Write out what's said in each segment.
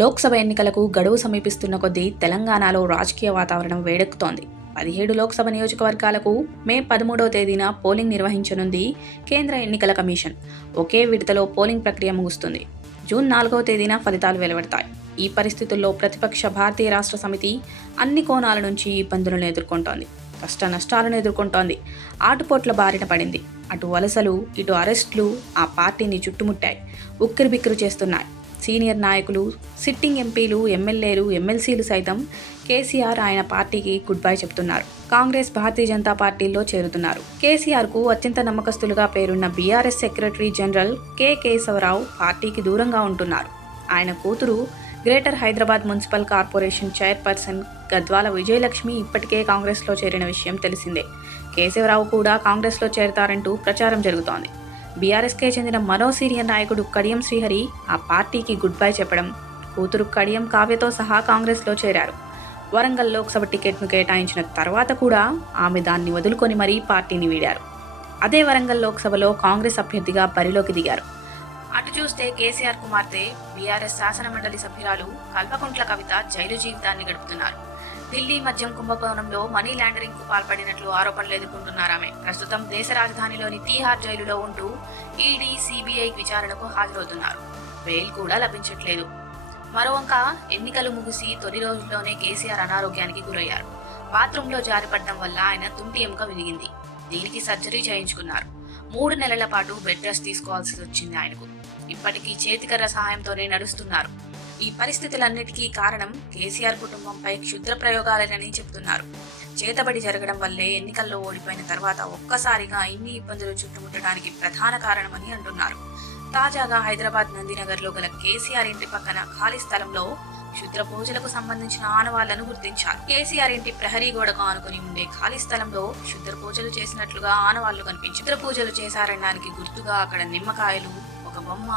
లోక్సభ ఎన్నికలకు గడువు సమీపిస్తున్న కొద్దీ తెలంగాణలో రాజకీయ వాతావరణం వేడెక్కుతోంది. 17 లోక్సభ నియోజకవర్గాలకు మే 13వ తేదీన పోలింగ్ నిర్వహించనుంది కేంద్ర ఎన్నికల కమిషన్. ఒకే విడతలో పోలింగ్ ప్రక్రియ ముగుస్తుంది. జూన్ 4వ తేదీన ఫలితాలు వెలువడతాయి. ఈ పరిస్థితుల్లో ప్రతిపక్ష భారతీయ రాష్ట్ర సమితి అన్ని కోణాల నుంచి ఇబ్బందులను ఎదుర్కొంటోంది. కష్ట నష్టాలను ఎదుర్కొంటోంది. ఆటుపోట్ల బారిన పడింది. అటు వలసలు, ఇటు అరెస్టులు ఆ పార్టీని చుట్టుముట్టాయి. ఉక్కిరిబిక్కిరి చేస్తున్నాయి. సీనియర్ నాయకులు, సిట్టింగ్ ఎంపీలు, ఎమ్మెల్యేలు, ఎమ్మెల్సీలు సైతం కేసీఆర్ ఆయన పార్టీకి గుడ్ బై చెప్తున్నారు. కాంగ్రెస్, భారతీయ జనతా పార్టీల్లో చేరుతున్నారు. కేసీఆర్కు అత్యంత నమ్మకస్తులుగా పేరున్న BRS secretary general K Keshavarao పార్టీకి దూరంగా ఉంటున్నారు. ఆయన కూతురు greater Hyderabad municipal corporation chairperson Gadwal Vijayalakshmi ఇప్పటికే కాంగ్రెస్లో చేరిన విషయం తెలిసిందే. కేశవరావు కూడా కాంగ్రెస్లో చేరతారంటూ ప్రచారం జరుగుతోంది. బీఆర్ఎస్కే చెందిన మరో సీనియర్ నాయకుడు కడియం శ్రీహరి ఆ పార్టీకి గుడ్ బై చెప్పడం, కూతురు కడియం కావ్యతో సహా కాంగ్రెస్లో చేరారు. వరంగల్ లోక్సభ టికెట్ను కేటాయించిన తర్వాత కూడా ఆమె దాన్ని వదులుకొని మరీ పార్టీని వీడారు. అదే వరంగల్ లోక్సభలో కాంగ్రెస్ అభ్యర్థిగా బరిలోకి దిగారు. అటు చూస్తే కేసీఆర్ కుమార్తె బీఆర్ఎస్ శాసనమండలి సభ్యురాలు కల్వకుంట్ల కవిత జైలు జీవితాన్ని గడుపుతున్నారు. ఢిల్లీ మద్యం కుంభకోణంలో మనీ లాండరింగ్ కు పాల్పడినట్లు ఆరోపణలు ఎదుర్కొంటున్నారు ఆమె. ప్రస్తుతం దేశ రాజధానిలోని తీహార్ జైలులో ఉంటూ ఈడీ, సిబిఐ విచారణకు హాజరవుతున్నారు. బెయిల్ కూడా లభించట్లేదు. మరోవంక ఎన్నికలు ముగిసి తొలి రోజుల్లోనే కేసీఆర్ అనారోగ్యానికి గురయ్యారు. బాత్రూంలో జారిపడడం వల్ల ఆయన తుంటి ఎముక విరిగింది. దీనికి సర్జరీ చేయించుకున్నారు. 3 నెలల పాటు బెడ్ రెస్ట్ తీసుకోవాల్సి వచ్చింది ఆయనకు. ఇప్పటికీ చేతికర్ర సహాయంతోనే నడుస్తున్నారు. ఈ పరిస్థితులన్నిటికీ కారణం కేసీఆర్ కుటుంబంపై క్షుద్ర ప్రయోగాలేనని చెబుతున్నారు. చేతబడి జరగడం వల్లే ఎన్నికల్లో ఓడిపోయిన తర్వాత ఒక్కసారిగా ఇన్ని ఇబ్బందులు చుట్టుముట్టడానికి ప్రధాన కారణమని అంటున్నారు. తాజాగా హైదరాబాద్ నందినగర్లో గల కేసీఆర్ ఇంటి పక్కన ఖాళీ స్థలంలో క్షుద్ర పూజలకు సంబంధించిన ఆనవాళ్లను గుర్తించారు. కేసీఆర్ ఇంటి ప్రహరీ గోడకు ఆనుకుని ఉండే ఖాళీ స్థలంలో క్షుద్ర పూజలు చేసినట్లుగా ఆనవాళ్లు కనిపించాయి. క్షుద్ర పూజలు చేశారనడానికి గుర్తుగా అక్కడ నిమ్మకాయలు, ఒక బొమ్మ,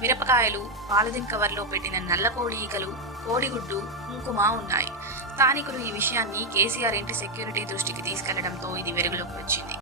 మిరపకాయలు, పాలిథిన్ కవర్లో పెట్టిన నల్ల కోడి ఈకలు, కోడిగుడ్డు, కుంకుమ ఉన్నాయి. స్థానికులు ఈ విషయాన్ని కేసీఆర్ ఇంటి సెక్యూరిటీ దృష్టికి తీసుకెళ్లడంతో ఇది వెలుగులోకి వచ్చింది.